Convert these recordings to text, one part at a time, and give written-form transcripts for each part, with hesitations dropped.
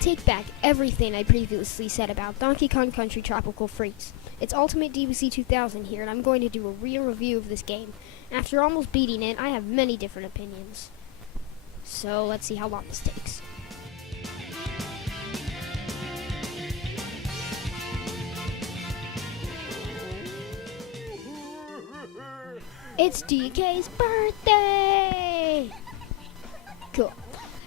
take back everything I previously said about Donkey Kong Country Tropical Freeze. It's Ultimate DKC 2000 here, and I'm going to do a real review of this game. After almost beating it, I have many different opinions. So let's see how long this takes. It's DK's birthday! Cool.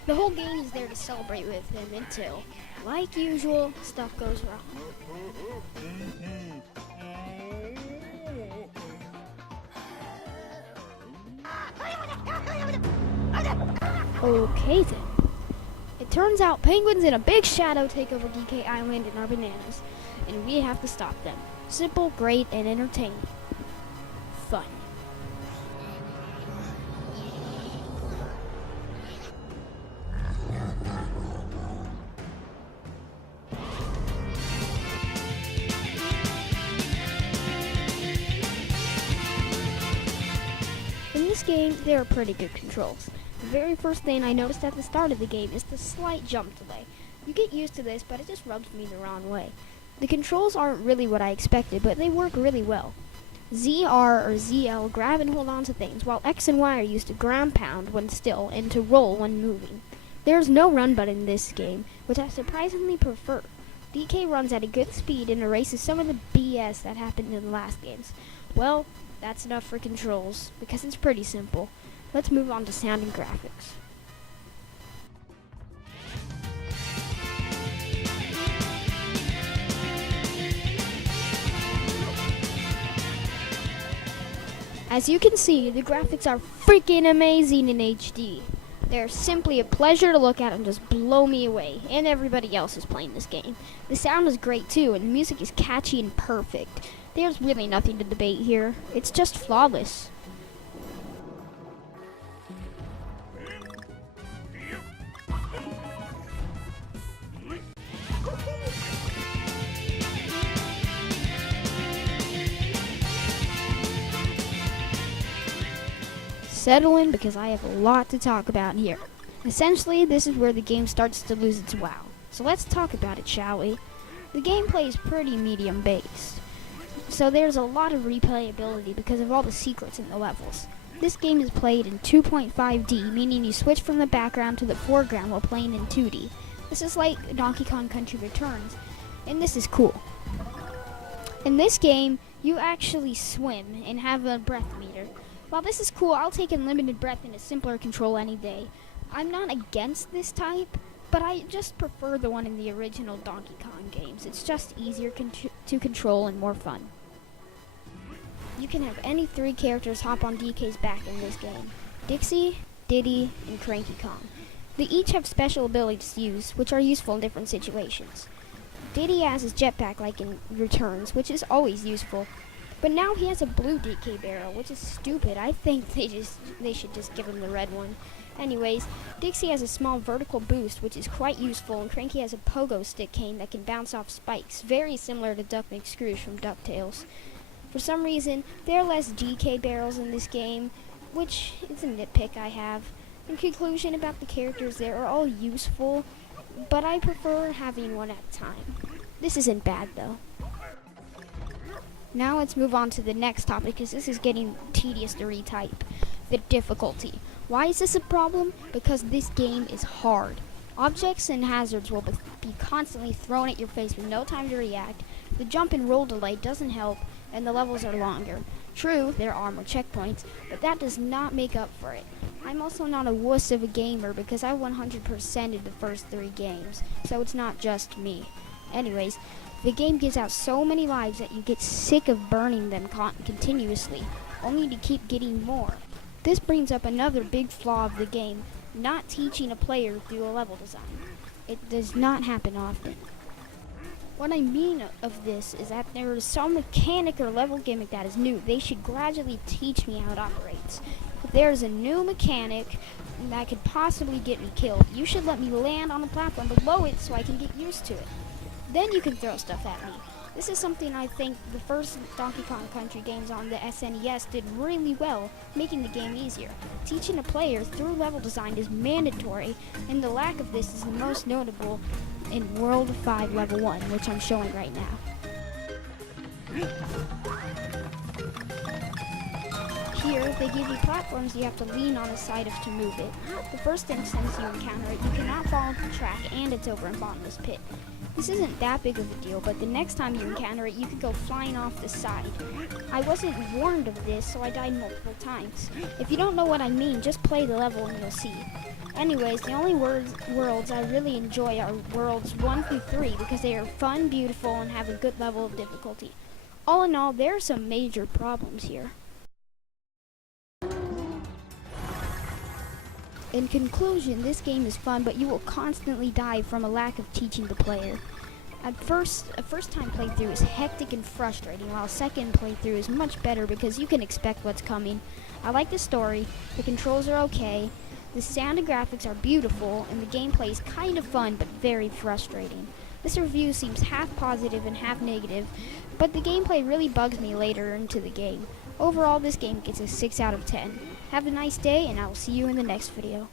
The whole game is there to celebrate with him until, like usual, stuff goes wrong. Okay then. It turns out penguins in a big shadow take over DK Island and our bananas, and we have to stop them. Simple, great, and entertaining. Fun. In this game, there are pretty good controls. The very first thing I noticed at the start of the game is the slight jump delay. You get used to this, but it just rubs me the wrong way. The controls aren't really what I expected, but they work really well. ZR or ZL grab and hold on to things, while X and Y are used to ground pound when still and to roll when moving. There's no run button in this game, which I surprisingly prefer. DK runs at a good speed and erases some of the BS that happened in the last games. Well, that's enough for controls, because it's pretty simple. Let's move on to sound and graphics. As you can see, the graphics are freaking amazing in HD. They're simply a pleasure to look at and just blow me away, and everybody else is playing this game. The sound is great too, and the music is catchy and perfect. There's really nothing to debate here. It's just flawless. Settle in because I have a lot to talk about here. Essentially, this is where the game starts to lose its wow. So let's talk about it, shall we? The gameplay is pretty medium based. So there's a lot of replayability because of all the secrets in the levels. This game is played in 2.5D, meaning you switch from the background to the foreground while playing in 2D. This is like Donkey Kong Country Returns, and this is cool. In this game, you actually swim and have a breath meter. While this is cool, I'll take unlimited breath and a simpler control any day. I'm not against this type, but I just prefer the one in the original Donkey Kong games. It's just easier to control and more fun. You can have any three characters hop on DK's back in this game: Dixie, Diddy, and Cranky Kong. They each have special abilities to use, which are useful in different situations. Diddy has his jetpack like in Returns, which is always useful. But now he has a blue DK barrel, which is stupid. I think they should just give him the red one. Anyways, Dixie has a small vertical boost, which is quite useful, and Cranky has a pogo stick cane that can bounce off spikes, very similar to Duck McScrooge from DuckTales. For some reason, there are less DK barrels in this game, which is a nitpick I have. In conclusion about the characters, they are all useful, but I prefer having one at a time. This isn't bad though. Now let's move on to the next topic, because this is getting tedious to retype. The difficulty. Why is this a problem? Because this game is hard. Objects and hazards will be constantly thrown at your face with no time to react. The jump and roll delay doesn't help, and the levels are longer. True, there are more checkpoints, but that does not make up for it. I'm also not a wuss of a gamer because I 100%ed the first 3 games, so it's not just me. Anyways, the game gives out so many lives that you get sick of burning them continuously, only to keep getting more. This brings up another big flaw of the game, not teaching a player through a level design. It does not happen often. What I mean of this is that there is some mechanic or level gimmick that is new. They should gradually teach me how it operates. If there is a new mechanic that could possibly get me killed, you should let me land on a platform below it so I can get used to it. Then you can throw stuff at me. This is something I think the first Donkey Kong Country games on the SNES did really well, making the game easier. Teaching a player through level design is mandatory, and the lack of this is the most notable in World 5 Level 1, which I'm showing right now. Here, they give you platforms you have to lean on the side of to move it. The first instance you encounter it, you cannot fall into the track, and it's over in bottomless pit. This isn't that big of a deal, but the next time you encounter it, you could go flying off the side. I wasn't warned of this, so I died multiple times. If you don't know what I mean, just play the level and you'll see. Anyways, the only worlds I really enjoy are worlds 1 through 3 because they are fun, beautiful, and have a good level of difficulty. All in all, there are some major problems here. In conclusion, this game is fun, but you will constantly die from a lack of teaching the player. At first, a first-time playthrough is hectic and frustrating, while a second playthrough is much better because you can expect what's coming. I like the story, the controls are okay, the sound and graphics are beautiful, and the gameplay is kind of fun but very frustrating. This review seems half positive and half negative, but the gameplay really bugs me later into the game. Overall, this game gets a 6 out of 10. Have a nice day, and I will see you in the next video.